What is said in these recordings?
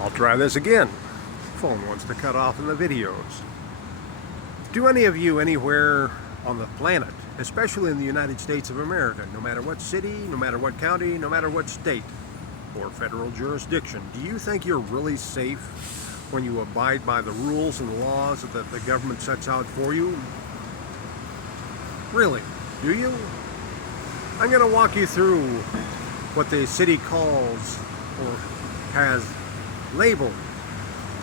I'll try this again. Phone wants to cut off in the videos. Do any of you anywhere on the planet, especially in the United States of America, no matter what city, no matter what county, no matter what state or federal jurisdiction, do you think you're really safe when you abide by the rules and laws that the government sets out for you? Really? Do you? I'm going to walk you through what the city calls or has labeled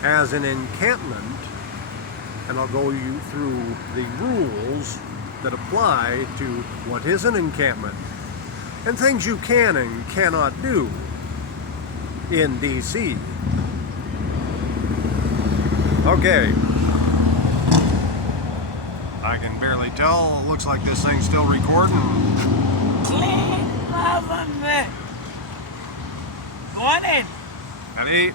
as an encampment, and I'll go you through the rules that apply to what is an encampment and things you can and cannot do in DC. Okay. I can barely tell. It looks like this thing's still recording. Clean government. Morning. Howdy.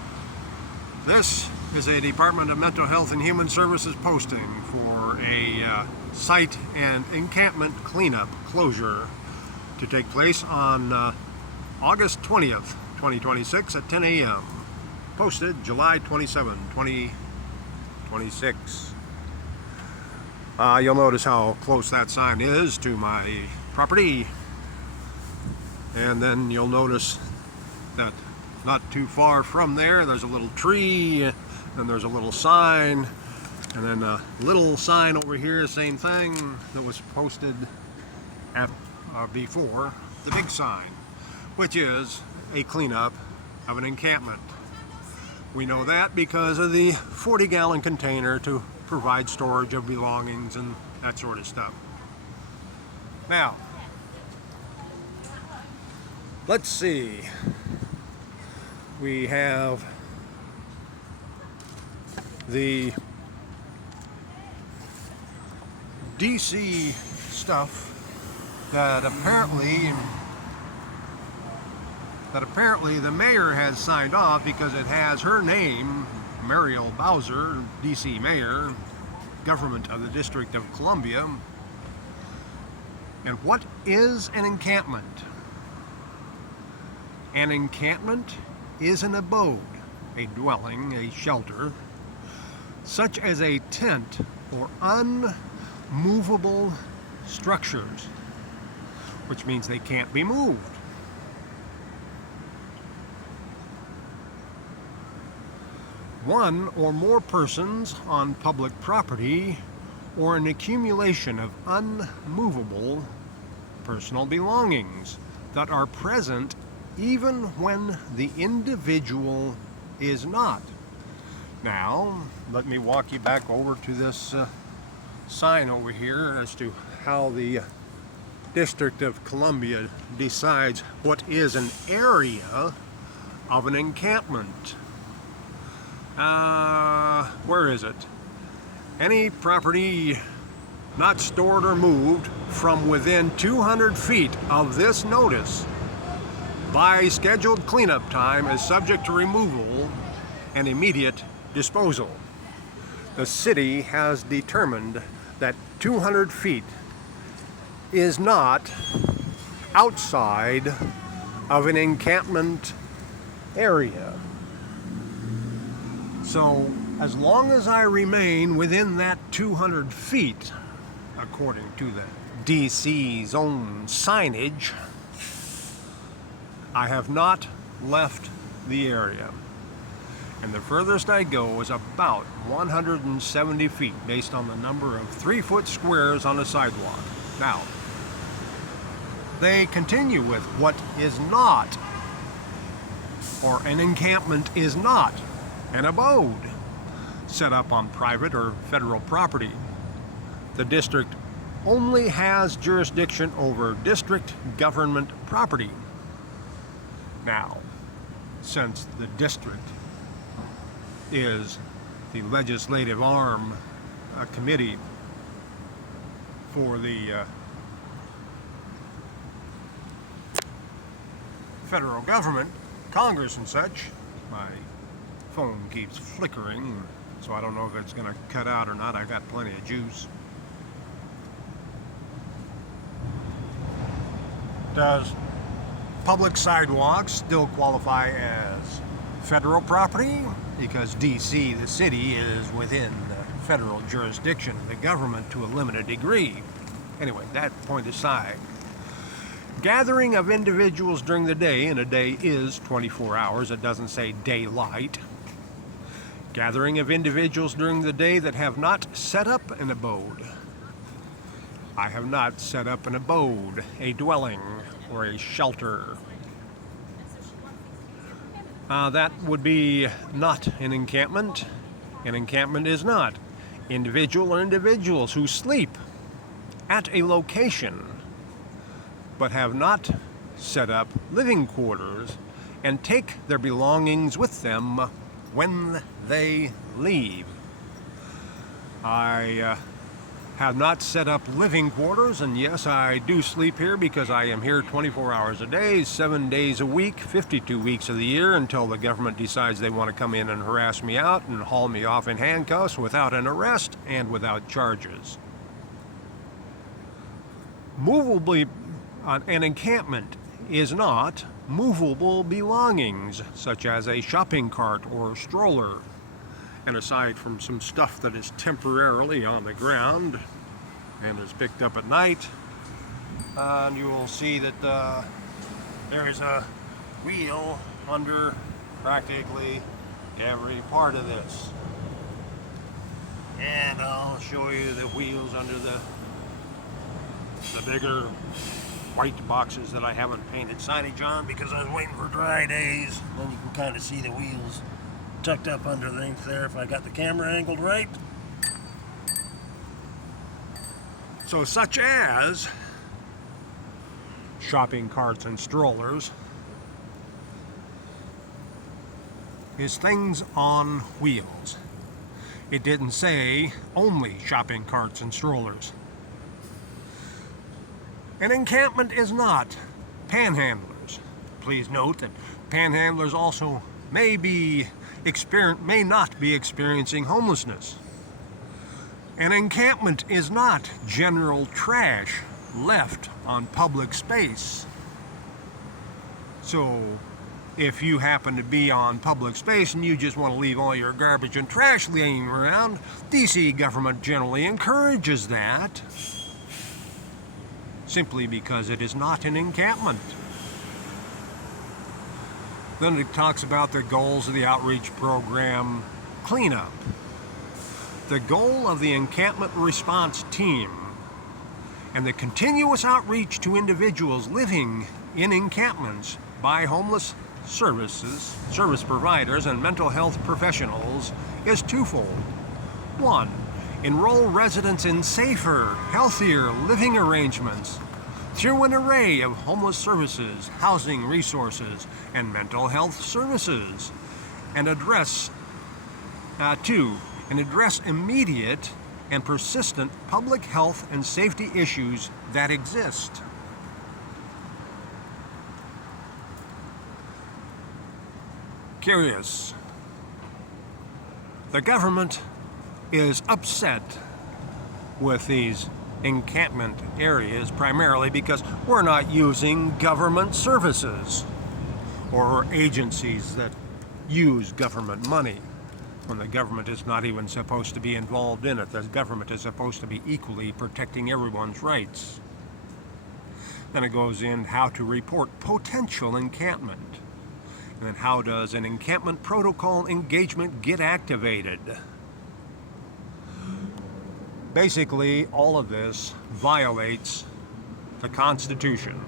This is a Department of Mental Health and Human Services posting for a site and encampment cleanup closure to take place on August 20th, 2026 at 10 a.m. Posted July 27, 2026. You'll notice how close that sign is to my property. And then you'll notice that not too far from there, there's a little tree, and there's a little sign, and then a little sign over here, same thing, that was posted before the big sign, which is a cleanup of an encampment. We know that because of the 40-gallon container to provide storage of belongings and that sort of stuff. Now, let's see. We have the DC stuff that apparently the mayor has signed off because it has her name, Muriel Bowser, DC mayor, government of the District of Columbia. And what is an encampment? An encampment is an abode, a dwelling, a shelter, such as a tent or unmovable structures, which means they can't be moved. One or more persons on public property or an accumulation of unmovable personal belongings that are present even when the individual is not. Now, let me walk you back over to this sign over here as to how the District of Columbia decides what is an area of an encampment. Where is it? Any property not stored or moved from within 200 feet of this notice by scheduled cleanup time is subject to removal and immediate disposal. The city has determined that 200 feet is not outside of an encampment area. So as long as I remain within that 200 feet, according to the DC's own signage, I have not left the area. And the furthest I go is about 170 feet based on the number of 3-foot squares on a sidewalk. Now, they continue with what is not, or an encampment is not, an abode set up on private or federal property. The district only has jurisdiction over district government property. Now, since the district is the legislative arm, a committee for the federal government, Congress and such, my phone keeps flickering, so I don't know if it's going to cut out or not. I got plenty of juice. Does public sidewalks still qualify as federal property because D.C., the city, is within federal jurisdiction of the government to a limited degree. Anyway, that point aside. Gathering of individuals during the day, and a day is 24 hours, it doesn't say daylight. Gathering of individuals during the day that have not set up an abode. I have not set up an abode, a dwelling, or a shelter. That would be not an encampment. An encampment is not individual or individuals who sleep at a location but have not set up living quarters and take their belongings with them when they leave. I have not set up living quarters, and yes, I do sleep here because I am here 24 hours a day, 7 days a week, 52 weeks of the year, until the government decides they want to come in and harass me out and haul me off in handcuffs without an arrest and without charges. An encampment is not movable belongings, such as a shopping cart or stroller. And aside from some stuff that is temporarily on the ground and is picked up at night, and you will see that there is a wheel under practically every part of this. And I'll show you the wheels under the bigger white boxes that I haven't painted signage on because I was waiting for dry days. Then you can kind of see the wheels tucked up underneath there if I got the camera angled right. So such as shopping carts and strollers is things on wheels. It didn't say only shopping carts and strollers. An encampment is not panhandlers. Please note that panhandlers also may not be experiencing homelessness. An encampment is not general trash left on public space. So if you happen to be on public space and you just want to leave all your garbage and trash laying around, DC government generally encourages that, simply because it is not an encampment. Then it talks about the goals of the outreach program cleanup. The goal of the encampment response team and the continuous outreach to individuals living in encampments by homeless service providers and mental health professionals is twofold. 1. Enroll residents in safer, healthier living arrangements through an array of homeless services, housing resources, and mental health services, and address immediate and persistent public health and safety issues that exist. Curious. The government is upset with these encampment areas primarily because we're not using government services or agencies that use government money when the government is not even supposed to be involved in it. The government is supposed to be equally protecting everyone's rights. Then it goes in how to report potential encampment. And then how does an encampment protocol engagement get activated? Basically, all of this violates the Constitution.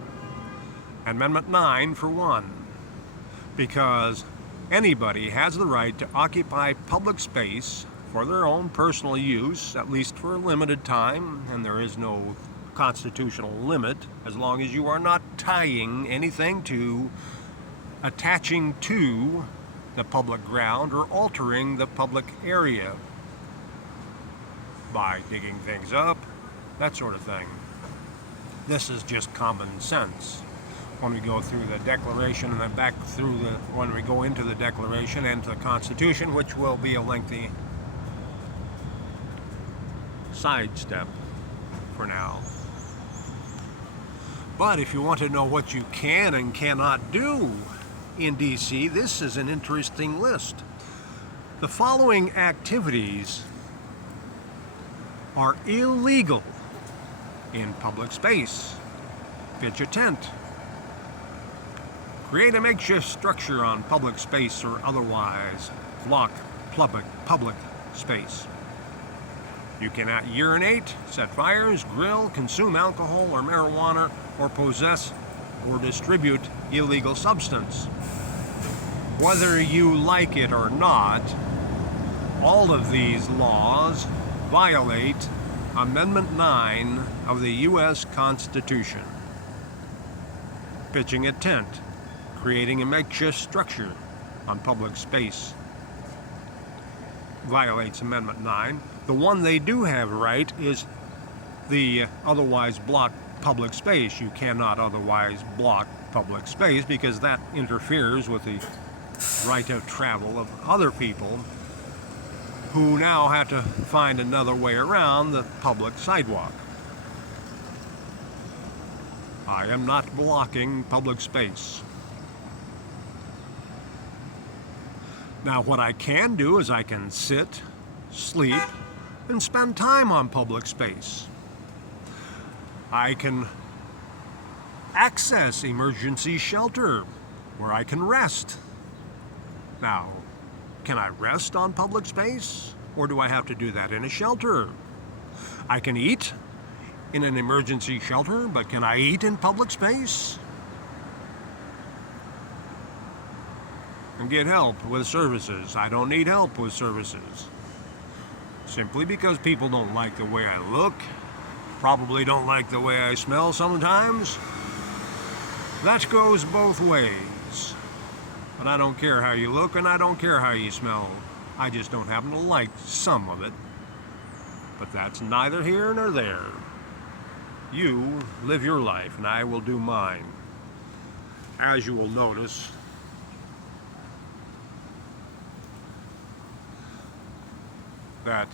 Amendment 9, for one, because anybody has the right to occupy public space for their own personal use, at least for a limited time, and there is no constitutional limit as long as you are not tying anything to, attaching to the public ground or altering the public area by digging things up, that sort of thing. This is just common sense. When we go through the Declaration and then back through when we go into the Declaration and the Constitution, which will be a lengthy sidestep for now. But if you want to know what you can and cannot do in D.C., this is an interesting list. The following activities are illegal in public space: pitch a tent, create a makeshift structure on public space or otherwise block public space. You cannot urinate, set fires, grill, consume alcohol or marijuana, or possess or distribute illegal substance. Whether you like it or not, all of these laws violate Amendment 9 of the U.S. Constitution. Pitching a tent, creating a makeshift structure on public space, violates Amendment 9. The one they do have right is the otherwise block public space. You cannot otherwise block public space because that interferes with the right of travel of other people who now have to find another way around the public sidewalk. I am not blocking public space. Now, what I can do is I can sit, sleep, and spend time on public space. I can access emergency shelter where I can rest. Now, can I rest on public space, or do I have to do that in a shelter? I can eat in an emergency shelter, but can I eat in public space? And get help with services. I don't need help with services. Simply because people don't like the way I look, probably don't like the way I smell sometimes. That goes both ways. But I don't care how you look and I don't care how you smell. I just don't happen to like some of it. But that's neither here nor there. You live your life and I will do mine. As you will notice, that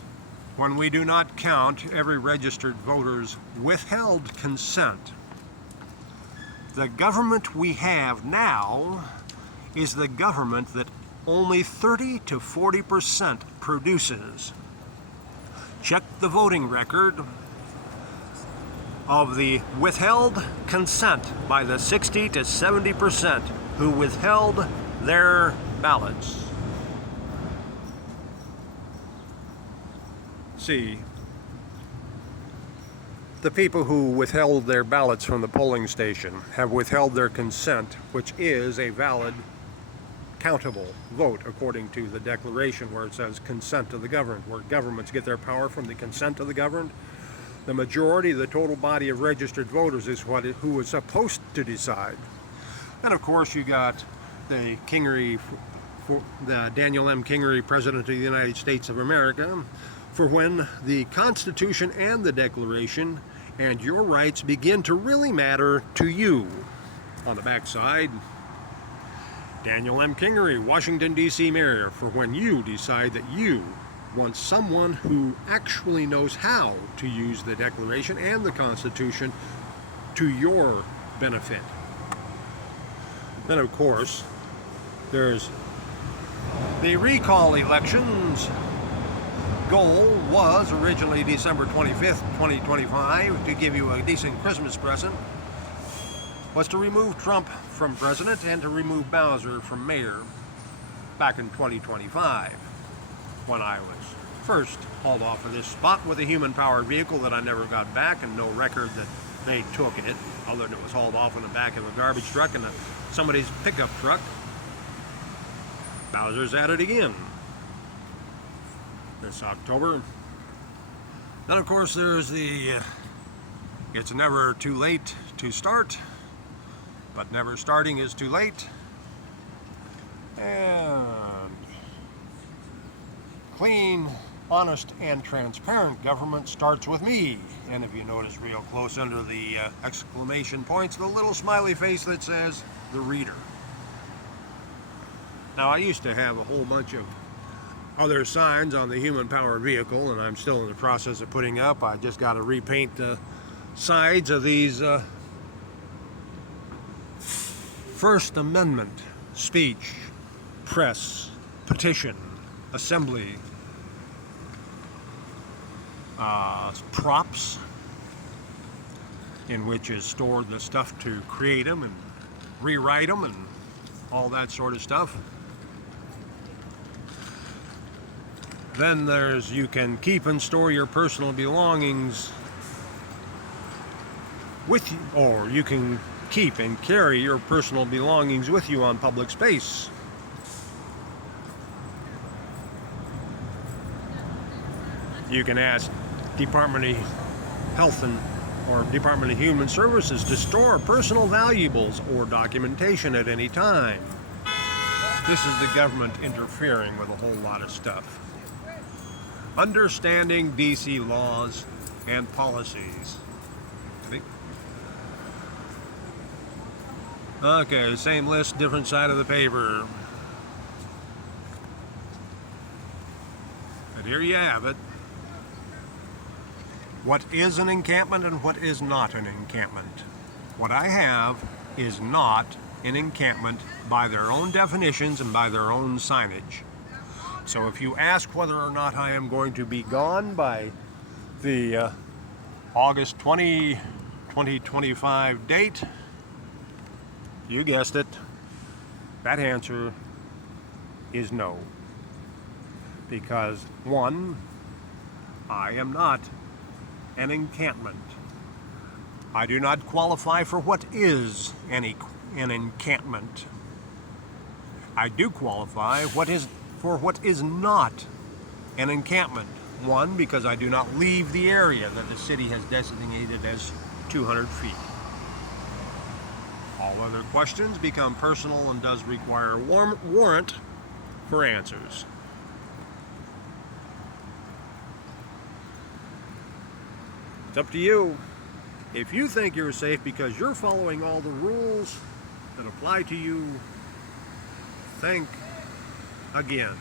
when we do not count every registered voter's withheld consent, the government we have now is the government that only 30 to 40% produces. Check the voting record of the withheld consent by the 60 to 70% who withheld their ballots. See, the people who withheld their ballots from the polling station have withheld their consent, which is a valid, countable vote according to the Declaration, where it says consent of the governed, where governments get their power from the consent of the governed. The majority of the total body of registered voters is who is supposed to decide. And of course you got the Daniel M. Kingery, President of the United States of America, for when the Constitution and the Declaration and your rights begin to really matter to you. On the backside, Daniel M. Kingery, Washington, D.C. Mayor, for when you decide that you want someone who actually knows how to use the Declaration and the Constitution to your benefit. Then, of course, there's the recall elections. Goal was originally December 25th, 2025, to give you a decent Christmas present, was to remove Trump from president and to remove Bowser from mayor back in 2025, when I was first hauled off of this spot with a human-powered vehicle that I never got back, and no record that they took it, other than it was hauled off in the back of a garbage truck and somebody's pickup truck. Bowser's at it again this October. Then, of course, there's the it's never too late to start, but never starting is too late. And clean, honest, and transparent government starts with me. And if you notice real close under the exclamation points, the little smiley face that says, the reader. Now, I used to have a whole bunch of other signs on the human-powered vehicle, and I'm still in the process of putting up. I just got to repaint the sides of these First Amendment speech, press, petition, assembly, props, in which is stored the stuff to create them and rewrite them and all that sort of stuff. Then there's you can keep and store your personal belongings with you, or you can keep and carry your personal belongings with you on public space. You can ask Department of Health or Department of Human Services to store personal valuables or documentation at any time. This is the government interfering with a whole lot of stuff. Understanding DC laws and policies. Okay, same list, different side of the paper. But here you have it. What is an encampment and what is not an encampment? What I have is not an encampment by their own definitions and by their own signage. So if you ask whether or not I am going to be gone by the August 20, 2025 date, you guessed it, that answer is no. Because one, I am not an encampment. I do not qualify for what is an encampment. I do qualify for what is not an encampment. One, because I do not leave the area that the city has designated as 200 feet. All other questions become personal and does require a warrant for answers. It's up to you. If you think you're safe because you're following all the rules that apply to you, think again.